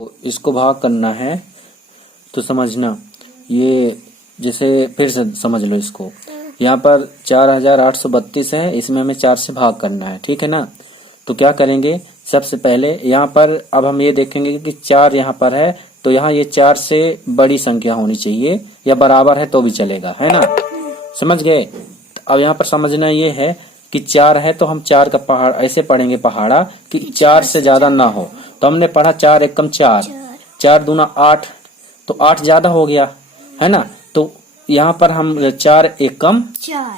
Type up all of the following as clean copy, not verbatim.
तो इसको भाग करना है तो समझना, ये जैसे फिर से समझ लो इसको। यहाँ पर 4832 है, इसमें हमें 4 से भाग करना है, ठीक है ना। तो क्या करेंगे, सबसे पहले यहाँ पर अब हम ये देखेंगे कि 4 यहाँ पर है, तो यहाँ ये 4 से बड़ी संख्या होनी चाहिए या बराबर है तो भी चलेगा, है ना। समझ गए। अब यहाँ पर समझना ये है कि 4 है तो हम 4 का पहाड़ ऐसे पढ़ेंगे पहाड़ा कि 4 से ज्यादा ना हो। तो हमने पढ़ा 4 एकम 4, 4 दूना 8, तो 8 ज्यादा हो गया, है ना। तो यहाँ पर हम 4 एकम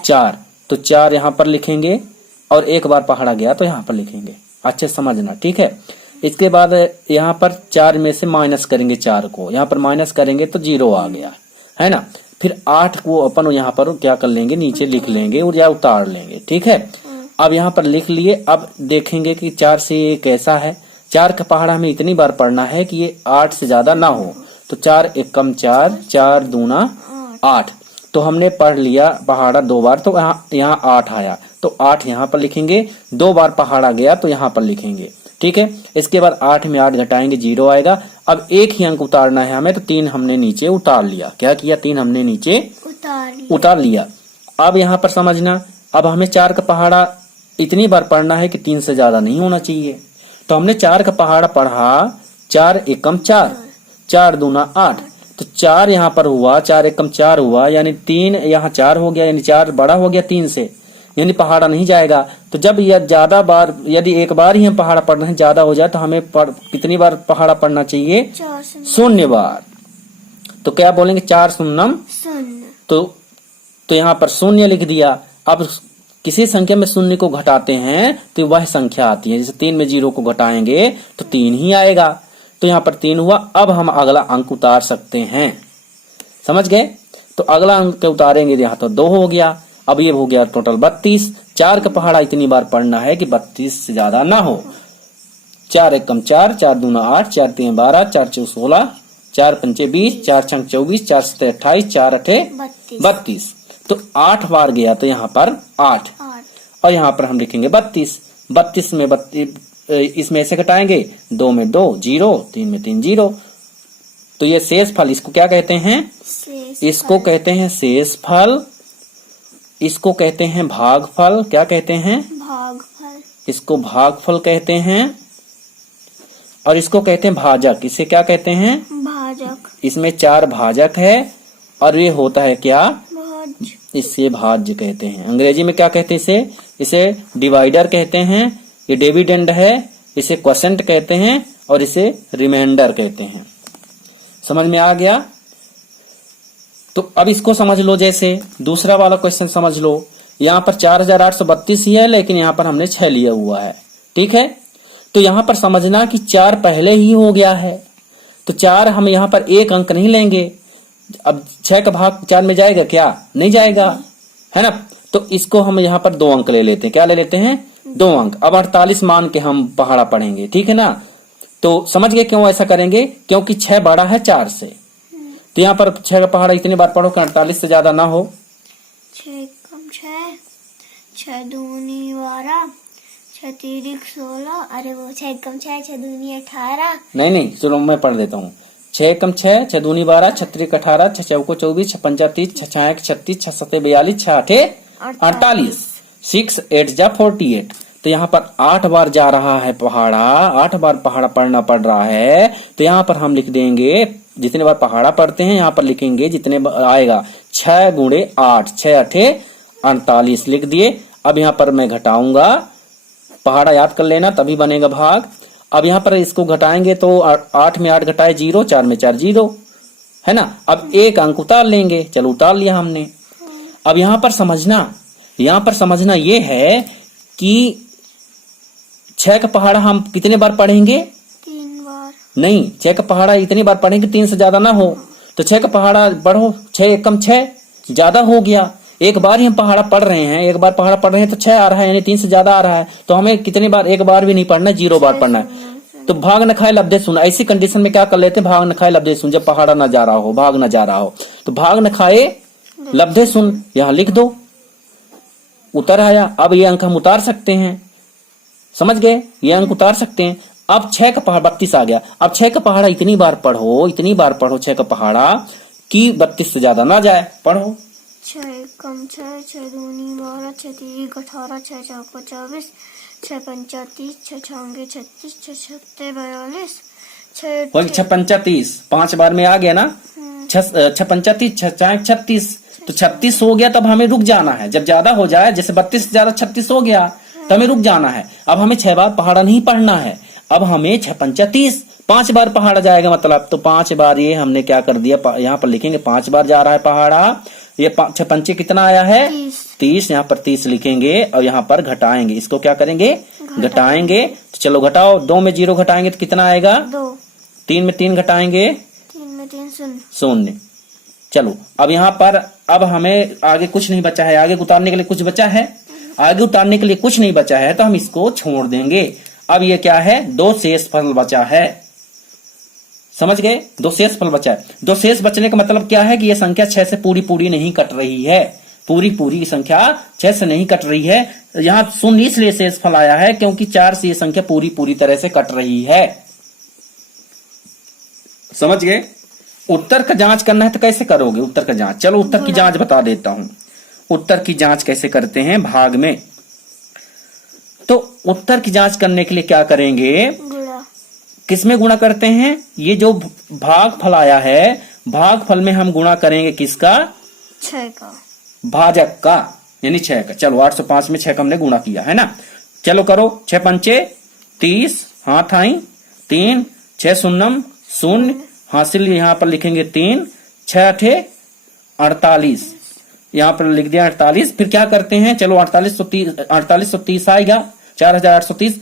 4, तो 4 यहाँ पर लिखेंगे और एक बार पहाड़ा गया तो यहाँ पर लिखेंगे। अच्छे समझना, ठीक है। इसके बाद यहाँ पर 4 में से माइनस करेंगे 4 को, यहाँ पर माइनस करेंगे तो 0 आ गया, है ना। फिर 8 को अपन यहाँ पर क्या कर लेंगे, नीचे लिख लेंगे और या उतार लेंगे, ठीक है। अब यहाँ पर लिख लिए। अब देखेंगे कि 4 से ये कैसा है। 4 का पहाड़ा हमें इतनी बार पढ़ना है कि ये 8 से ज्यादा ना हो। तो 4 एकम 4, 4 दूना 8, तो हमने पढ़ लिया पहाड़ा 2 बार, तो यहाँ 8 आया, तो 8 यहाँ पर लिखेंगे। 2 बार पहाड़ा गया तो यहाँ पर लिखेंगे, ठीक है। इसके बाद 8 में 8 घटाएंगे 0 आएगा। अब एक ही अंक उतारना है हमें, तो 3 हमने नीचे उतार लिया। क्या किया, 3 हमने नीचे उतार लिया। अब यहाँ पर समझना, अब हमें 4 का पहाड़ा इतनी बार पढ़ना है कि 3 से ज्यादा नहीं होना चाहिए। तो हमने 4 का पहाड़ा पढ़ा 4 एकम 4, 4 दूना 8, तो 4 यहाँ पर हुआ, 4 एकम 4 हुआ, यानी 3 यहाँ 4 हो गया, यानी 4 बड़ा हो गया 3 से, यानी पहाड़ा नहीं जाएगा। तो जब यह ज्यादा बार, यदि एक बार ही हम पहाड़ा पढ़ रहे हैं, ज्यादा हो जाए तो हमें कितनी बार पहाड़ा पढ़ना चाहिए, 0 बार। तो क्या बोलेंगे, 4 शून्यम शून्य, तो यहाँ पर 0 लिख दिया। अब किसी संख्या में 0 को घटाते हैं तो वह संख्या आती है, जैसे 3 में 0 को घटाएंगे तो 3 ही आएगा, तो यहाँ पर 3 हुआ। अब हम अगला अंक उतार सकते हैं, समझ गए। तो अगला अंक उतारेंगे, यहाँ तो 2 हो गया। अब ये हो गया टोटल 32। 4 का पहाड़ा इतनी बार पढ़ना है कि 32 से ज्यादा ना हो। 4 एकम 4, 4 दूना 8, 4 तीन 12, 4 चौ 16, 4 पंचे 20, 4 छंग 24, 4 सत्ते 28, 4 अठे 32। तो 8 बार गया तो यहाँ पर 8, और यहाँ पर हम लिखेंगे 32। 32 में 32 इसमें से घटाएंगे, 2 में 2 0, 3 में 3 0। तो ये शेष फल, इसको क्या कहते हैं, इसको कहते हैं शेष फल, इसको कहते हैं भागफल। क्या कहते हैं, भागफल। इसको भागफल कहते हैं, और इसको कहते हैं भाजक। इसे क्या कहते हैं, भाजक। इसमें 4 भाजक है और ये होता है क्या, भाज्य। इसे भाज्य कहते हैं। अंग्रेजी में क्या कहते हैं, इसे डिवाइडर कहते हैं। ये डिविडेंड है, इसे क्वोशेंट कहते हैं, और इसे रिमाइंडर कहते हैं। समझ में आ गया। तो अब इसको समझ लो, जैसे दूसरा वाला क्वेश्चन समझ लो। यहाँ पर 4832 ही है, लेकिन यहाँ पर हमने 6 लिया हुआ है, ठीक है। तो यहाँ पर समझना कि 4 पहले ही हो गया है, तो 4 हम यहाँ पर एक अंक नहीं लेंगे। अब 6 का भाग 4 में जाएगा क्या, नहीं जाएगा, है ना। तो इसको हम यहाँ पर 2 अंक ले लेते हैं। क्या ले लेते हैं, 2 अंक। अब 48 मान के हम पहाड़ा पढ़ेंगे, ठीक है ना। तो समझ गए क्यों ऐसा करेंगे, क्योंकि 6 बड़ा है 4 से। तो यहाँ पर 6 का पहाड़ा इतनी बार पढ़ो कि 48 से ज्यादा ना हो। 6 कम 6, 6 दूनी 12, 6 तीरिक 16, अरे वो 6 कम 6, 6 दूनी 18। नहीं, चलो मैं पढ़ देता हूँ। 6 कम 6, 6 दूनी 12, 6 त्रिक 18, 6 चौको 24, 6 पंचा 30, 6 छाक 36, 6 सत्ते 42, 6 आठे 48, 6 8 जा 48। तो यहाँ पर 8 बार जा रहा है पहाड़ा, 8 बार पहाड़ा पढ़ना पड़ रहा है। तो यहाँ पर हम लिख देंगे, जितने बार पहाड़ा पढ़ते हैं यहाँ पर लिखेंगे जितने बार आएगा। 6 गुणे 8, 6 अठे 48 लिख दिए। अब यहाँ पर मैं घटाऊंगा, पहाड़ा याद कर लेना तभी बनेगा भाग। अब यहाँ पर इसको घटाएंगे तो 8 में 8 घटाए 0, 4 में 4 0, है ना। अब एक अंक उतार लेंगे, चलो उतार लिया हमने। अब यहाँ पर समझना ये है कि 6 का पहाड़ा हम कितने बार पढ़ेंगे, 3 बार। नहीं, 6 का पहाड़ा इतनी बार पढ़ेंगे 3 से ज्यादा ना हो। तो 6 का पहाड़ा पढ़ो, 6 एकम 6 ज्यादा हो गया। एक बार ही हम पहाड़ा पढ़ रहे हैं, एक बार पहाड़ा पढ़ रहे हैं तो 6 आ रहा है, यानी 3 से ज्यादा आ रहा है। तो हमें कितनी बार, एक बार भी नहीं पढ़ना है, 0 बार पढ़ना है। तो भाग न खाए लब्धे सुन, ऐसी कंडीशन में क्या कर लेते हैं, भाग न खाए लब्धे सुन। जब पहाड़ा ना जा रहा हो, भाग न जा रहा हो, तो भाग न खाए लब्धे सुन यहाँ लिख दो, उतर आया। अब ये अंक हम उतार सकते हैं, समझ गए, ये अंक उतार सकते हैं। अब 6 का पहाड़ा 32 आ गया। अब 6 का पहाड़ा इतनी बार पढ़ो 6 का पहाड़ा कि 32 से ज्यादा ना जाए। पढ़ो। 6 कम 6, 6 दूनी 12, 6 तीन 18, 6 चौका 24, 6 पंचा 30, 6 छांगे 36, 6 छत्ते 42, 6 6 पंचा 30 5 बार में आ गया ना। 6 पंचा 30, 6 चार 36, तो 36 हो गया। तब हमें रुक जाना है। जब ज्यादा हो जाए, जैसे 32 से ज्यादा 36 हो गया, तो हमें रुक जाना है। अब हमें 6 बार पहाड़ा नहीं पढ़ना है। अब हमें 6 पंचा 30 5 बार पहाड़ा जाएगा मतलब। तो 5 बार ये हमने क्या कर दिया, यहाँ पर लिखेंगे 5 बार जा रहा है पहाड़ा। ये 6 पंचे कितना आया है 30, यहाँ पर 30 लिखेंगे और यहाँ पर घटाएंगे। इसको क्या करेंगे, घटाएंगे। तो चलो घटाओ। 2 में 0 घटाएंगे तो कितना आएगा 2, 3 में 3 घटाएंगे 3 में 3 शून्य। चलो अब यहाँ पर अब हमें आगे कुछ नहीं बचा है। आगे उतारने के लिए कुछ बचा है, आगे उतारने के लिए कुछ नहीं बचा है, तो हम इसको छोड़ देंगे। अब ये क्या है, 2 शेषफल बचा है। समझ गए, 2 शेषफल बचा है। 2 शेष बचने का मतलब क्या है कि ये संख्या 6 से पूरी नहीं कट रही है। पूरी संख्या 6 से नहीं कट रही है। यहाँ शून्य इसलिए शेषफल आया है क्योंकि 4 से ये संख्या पूरी तरह से कट रही है। समझ गए। उत्तर का जांच करना है तो कैसे करोगे उत्तर का जांच? चलो उत्तर की जांच बता देता हूं। उत्तर की जांच कैसे करते हैं भाग में। तो उत्तर की जांच करने के लिए क्या करेंगे, गुणा। किसमें गुणा करते हैं? ये जो भागफल आया है, भागफल में हम गुणा करेंगे किसका, 6 का, भाजक का, यानी 6 का। चलो 805 में 6 का हमने गुणा किया है ना। चलो करो। 6 पंचे 30, हाथ आई 3, 6 शून्यम 0, हासिल यहाँ पर लिखेंगे 3, 6 अठे 48, यहाँ पर लिख दिया 48। फिर क्या करते हैं, चलो 4830 आएगा 4830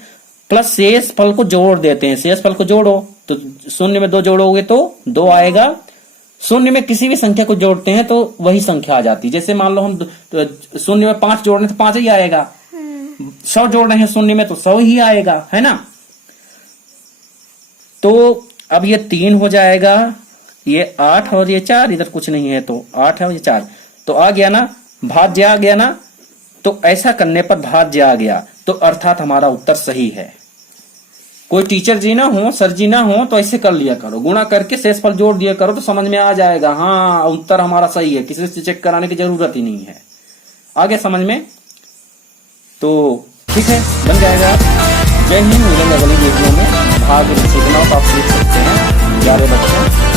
प्लस शेष फल को जोड़ देते हैं। शेष फल को जोड़ो तो 0 में 2 जोड़ोगे तो 2 आएगा। 0 में किसी भी संख्या को जोड़ते हैं तो वही संख्या आ जाती है। जैसे मान लो हम 0 में 5 जोड़ रहे हैं तो 5 ही आएगा। 100 जोड़ रहे हैं 0 में तो 100 ही आएगा, है ना। तो अब ये 3 हो जाएगा, ये 8 और ये 4, इधर कुछ नहीं है तो 8 है और ये 4, तो आ गया ना, भाज्य आ गया ना। तो ऐसा करने पर भाज्य आ गया, तो अर्थात हमारा उत्तर सही है। कोई टीचर जी ना हो, सर जी ना हो, तो ऐसे कर लिया करो, गुणा करके शेषफल जोड़ दिया करो तो समझ में आ जाएगा, हाँ उत्तर हमारा सही है, किसी से चेक कराने की जरूरत ही नहीं है। आ गया समझ में? तो ठीक है, बन जाएगा। जय हिंद। मिलेंगे अगली वीडियो में। भाग सीखना हो तो आप सीख सकते हैं, 11 बच्चों।